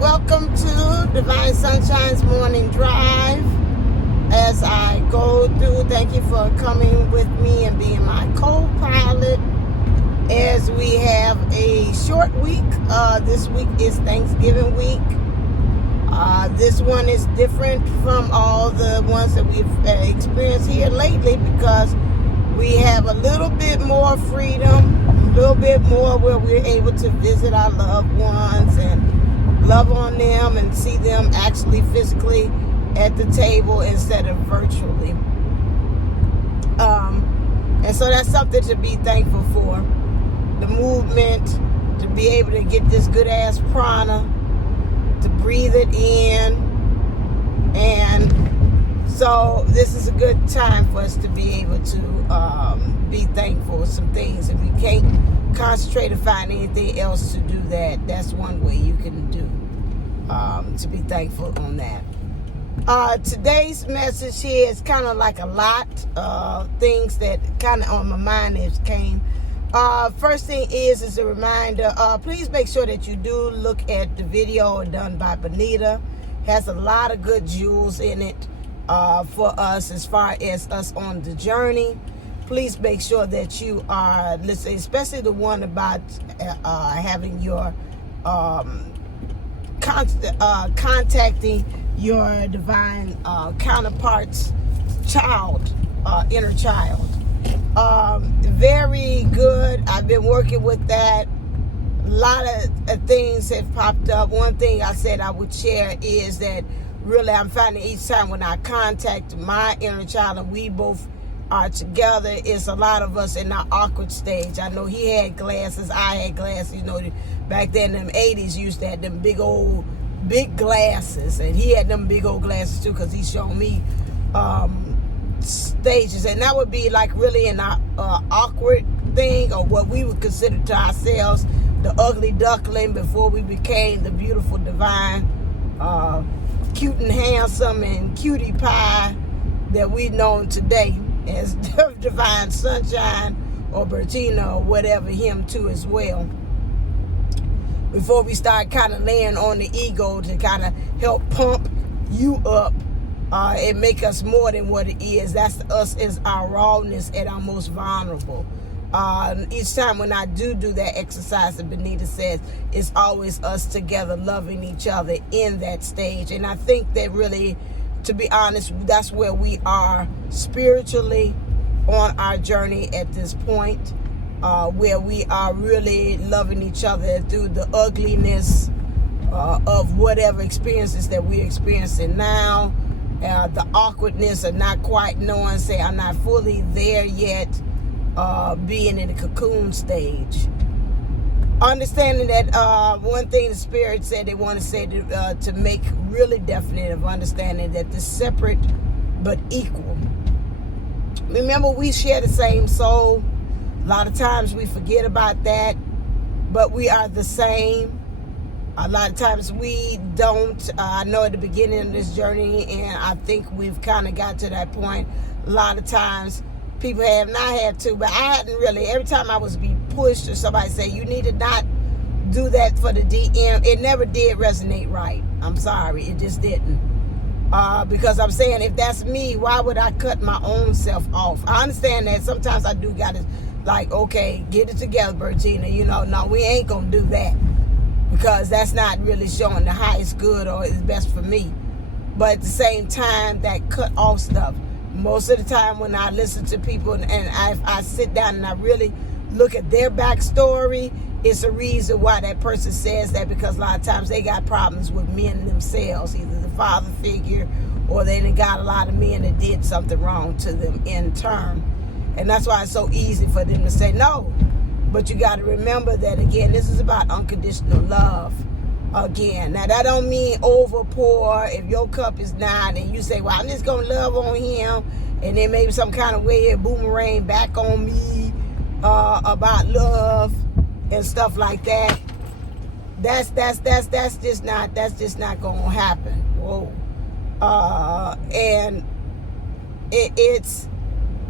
Welcome to Divine Sunshine's Morning Drive. As I go through, thank you for coming with me and being my co-pilot as we have a short week. This week is Thanksgiving week. This one is different from all the ones that we've experienced here lately because we have a little bit more freedom, a little bit more where we're able to visit our loved ones and love on them and see them actually physically at the table instead of virtually. And so that's something to be thankful for. The movement, to be able to get this good ass prana, to breathe it in. And so this is a good time for us to be able to be thankful for some things. If we can't concentrate and find anything else to do that, that's one way you can do to be thankful on that. Today's message here is kind of like a lot of things that kind of on my mind came. First thing is a reminder, please make sure that you do look at the video done by Benita. Has a lot of good jewels in it for us as far as us on the journey. Please make sure that you are listening, especially the one about having your contacting your divine counterpart's child, inner child. Very good. I've been working with that. A lot of things have popped up. One thing I said I would share is that really I'm finding each time when I contact my inner child and we both are together, it's a lot of us in our awkward stage. I know he had glasses, I had glasses. You know, back then in the 80s used to have them big glasses, and he had them big old glasses too because he showed me stages, and that would be like really in our awkward thing, or what we would consider to ourselves the ugly duckling before we became the beautiful divine, cute and handsome and cutie pie that we've known today as Divine Sunshine or Bertina or whatever, him too as well. Before we start kind of laying on the ego to kind of help pump you up and make us more than what it is. That's us as our rawness at our most vulnerable. Each time when I do that exercise that Benita says, it's always us together loving each other in that stage. And I think that really, to be honest, that's where we are spiritually on our journey at this point, where we are really loving each other through the ugliness of whatever experiences that we're experiencing now, the awkwardness of not quite knowing, say, I'm not fully there yet, being in the cocoon stage. Understanding that one thing the Spirit said they want to say to make really definite of understanding that they're separate but equal. Remember, we share the same soul. A lot of times we forget about that, but we are the same. A lot of times we don't. I know at the beginning of this journey, and I think we've kind of got to that point. A lot of times people have not had to, but I hadn't really. Every time I was being pushed or somebody say, you need to not do that for the DM, it never did resonate right. I'm sorry, it just didn't. Because I'm saying, if that's me, why would I cut my own self off? I understand that sometimes I do got to, like, okay, get it together, Bertina. You know, no, we ain't going to do that. Because that's not really showing the highest good or is best for me. But at the same time, that cut off stuff. Most of the time when I listen to people and I sit down and I really look at their backstory, it's a reason why that person says that, because a lot of times they got problems with men themselves, either the father figure or they done got a lot of men that did something wrong to them in turn. And that's why it's so easy for them to say no. But you got to remember that, again, this is about unconditional love. Again, now that don't mean over pour. If your cup is 9 and you say, well, I'm just going to love on him, and then maybe some kind of way it boomerang back on me about love and stuff like that. That's just not going to happen. Whoa. And it's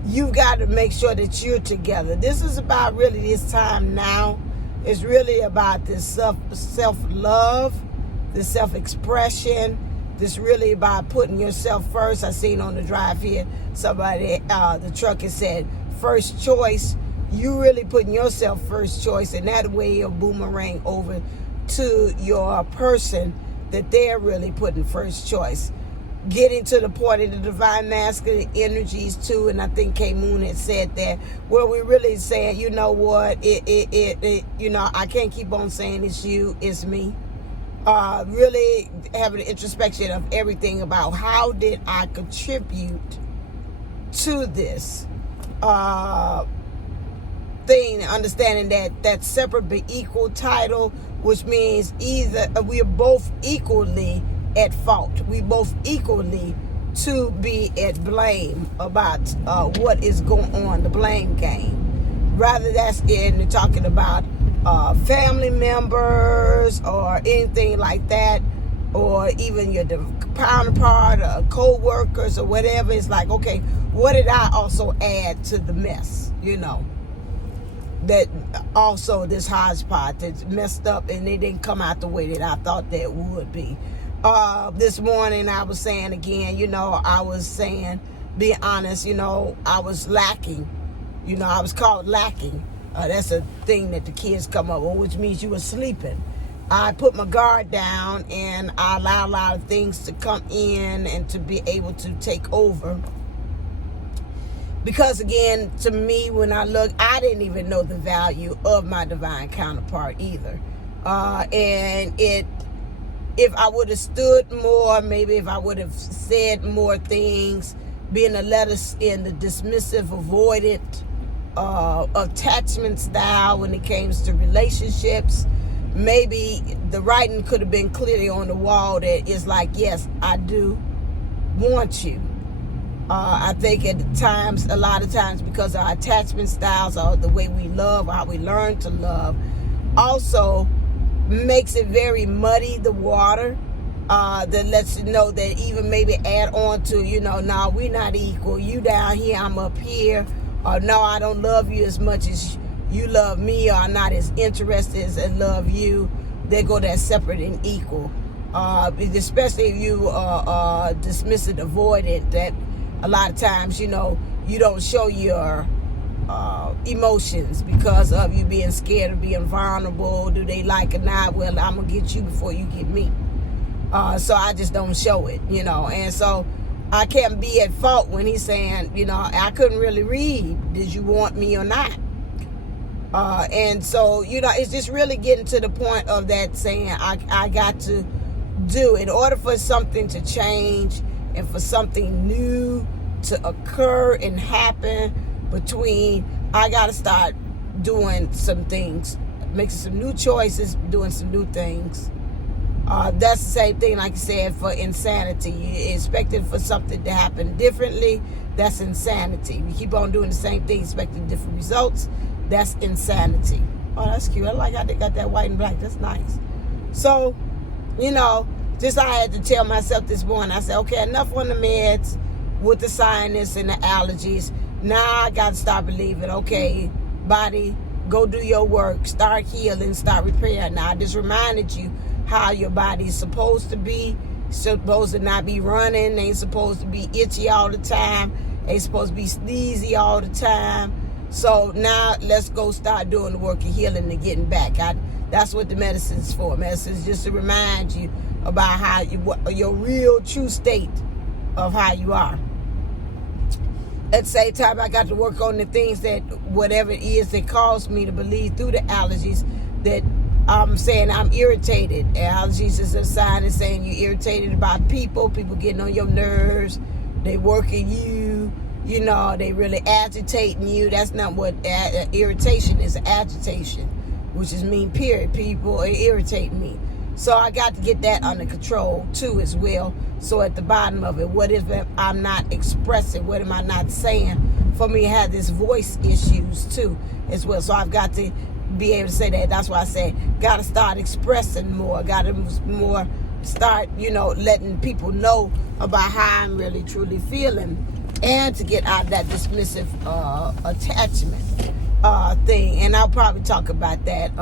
you've got to make sure that you're together. This is about really this time now. It's really about this self-love the self-expression. This really about putting yourself first. I seen on the drive here, somebody, the truck has said, first choice. You really putting yourself first choice, and that way you'll boomerang over to your person that they're really putting first choice. Getting to the point of the divine masculine energies too, and I think K Moon had said that, where we're really saying, you know what, I can't keep on saying it's you, it's me. Really having an introspection of everything about how did I contribute to this thing, understanding that separate but equal title, which means either we are both equally at fault. We both equally to be at blame about what is going on, the blame game. Rather that's in talking about family members or anything like that, or even your counterpart or co-workers or whatever. It's like, okay, what did I also add to the mess, that also this hodgepodge that's messed up and they didn't come out the way that I thought that would be. This morning I was saying again, I was saying, be honest, I was lacking. I was called lacking. That's a thing that the kids come up with, which means you were sleeping. I put my guard down and I allow a lot of things to come in and to be able to take over. Because again, to me, when I look, I didn't even know the value of my divine counterpart either. And if I would have stood more, maybe if I would have said more things, being a lettuce in the dismissive, avoidant, attachment style when it comes to relationships, maybe the writing could have been clearly on the wall that is like, yes, I do want you. I think at times, a lot of times, because our attachment styles or the way we love, how we learn to love, also makes it very muddy, the water, that lets you know that even maybe add on to, no, we're not equal. You down here, I'm up here. Or no, I don't love you as much as you love me, or I'm not as interested as I love you. They go that separate and equal. Especially if you dismissive, avoidant, that a lot of times, you don't show your emotions because of you being scared of being vulnerable. Do they like it or not? Well, I'm going to get you before you get me. So I just don't show it, And so I can't be at fault when he's saying, I couldn't really read. Did you want me or not? And so, it's just really getting to the point of that saying, I got to do, in order for something to change and for something new to occur and happen between, I got to start doing some things, making some new choices, doing some new things. That's the same thing, like I said, for insanity. You expected for something to happen differently, that's insanity. We keep on doing the same thing, expecting different results, that's insanity. Oh, that's cute. I like how they got that white and black. That's nice. So, just I had to tell myself this morning, I said, okay, enough on the meds with the sinus and the allergies. Now I got to start believing, okay, body, go do your work, start healing, start repairing. Now I just reminded you how your body's supposed to be, supposed to not be running, ain't supposed to be itchy all the time, ain't supposed to be sneezy all the time. So now let's go start doing the work of healing and getting back. That's what the medicine's for. Medicine's just to remind you about how your real true state of how you are. At the same time, I got to work on the things that, whatever it is that caused me to believe through the allergies, that I'm saying I'm irritated. Allergies is a sign of saying you're irritated about people getting on your nerves, they working you, they really agitating you. That's not what irritation is. Agitation, which is mean, period. People are irritating me. So I got to get that under control too as well. So at the bottom of it, what if I'm not expressing? What am I not saying? For me to have this voice issues too as well. So I've got to be able to say that. That's why I say, got to start expressing more. Got to more start, letting people know about how I'm really truly feeling, and to get out of that dismissive attachment. thing, and I'll probably talk about that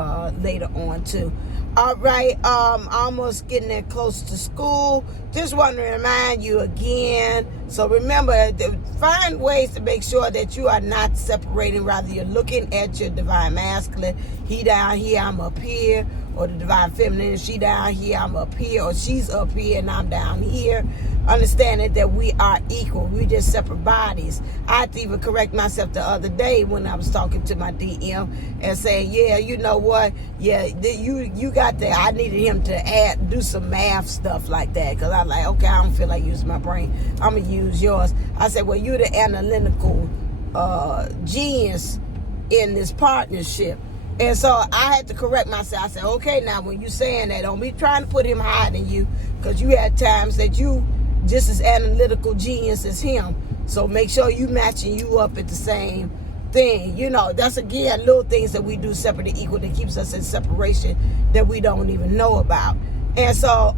later on too. All right, almost getting there close to school. Just want to remind you again. So remember, find ways to make sure that you are not separating. Rather, you're looking at your divine masculine. He down here, I'm up here. Or the divine feminine, she down here, I'm up here. Or she's up here and I'm down here. Understanding that we are equal. We're just separate bodies. I had to even correct myself the other day when I was talking to my DM and saying, yeah, you know what? Yeah, you got that. I needed him to do some math stuff like that. Because I'm like, okay, I don't feel like using my brain. I'm going to use yours. I said, well, you're the analytical genius in this partnership. And so I had to correct myself. I said, okay, now when you saying that, don't be trying to put him higher than you, because you had times that you just as analytical genius as him. So make sure you matching you up at the same thing. You know, that's again little things that we do separate and equal that keeps us in separation that we don't even know about. And so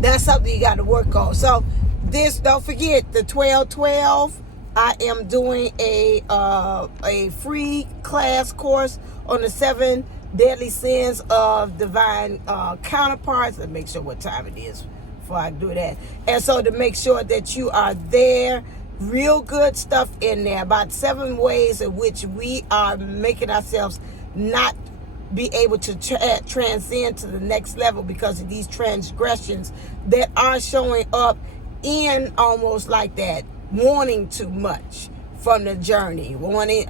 that's something you got to work on. So this, don't forget the 12-12. I am doing a free class course on the 7 deadly sins of divine counterparts. Let's make sure what time it is before I do that. And so to make sure that you are there, real good stuff in there about 7 ways in which we are making ourselves not be able to transcend to the next level because of these transgressions that are showing up in almost like that. Wanting too much from the journey, wanting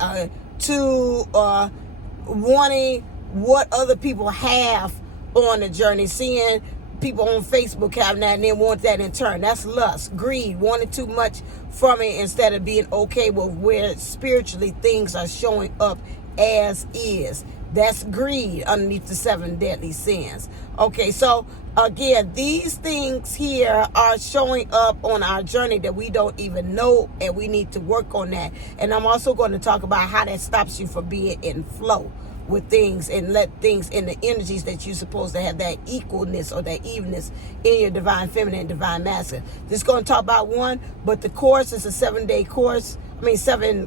what other people have on the journey, seeing people on Facebook having that and then want that in turn. That's lust, greed, wanting too much from it instead of being okay with where spiritually things are showing up as is. That's greed underneath the 7 deadly sins. Okay, so again, these things here are showing up on our journey that we don't even know, and we need to work on that. And I'm also going to talk about how that stops you from being in flow with things and let things in the energies that you're supposed to have that equalness or that evenness in your divine feminine and divine masculine. This is going to talk about one, but the course is a 7-day course. 7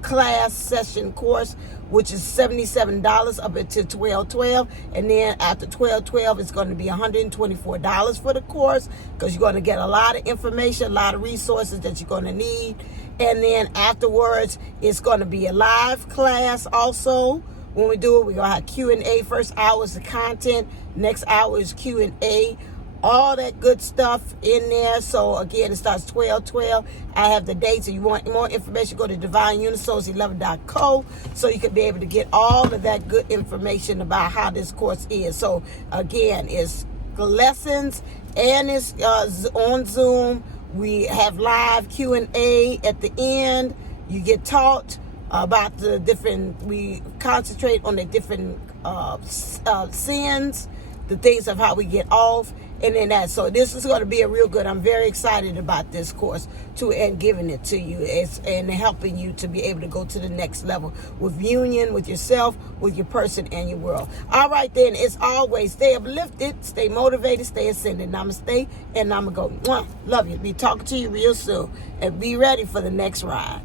class session course, which is $77 up until 12-12, and then after 12-12 it's going to be $124 for the course, because you're going to get a lot of information, a lot of resources that you're going to need. And then afterwards it's going to be a live class also. When we do it, we're going to have Q&A. First hour is the content, next hour is Q&A. All that good stuff in there. So again, it starts 12-12. I have the dates. If you want more information, go to divineunisource11.co so you can be able to get all of that good information about how this course is. So again, it's lessons and it's on Zoom. We have live Q&A at the end. You get taught about the different, we concentrate on the different sins, the things of how we get off. And then that, so this is going to be a real good. I'm very excited about this course too, and giving it to you, and helping you to be able to go to the next level with union with yourself, with your person, and your world. All right, then, as always, stay uplifted, stay motivated, stay ascended. Namaste, and I'ma go. Love you. Be talking to you real soon, and be ready for the next ride.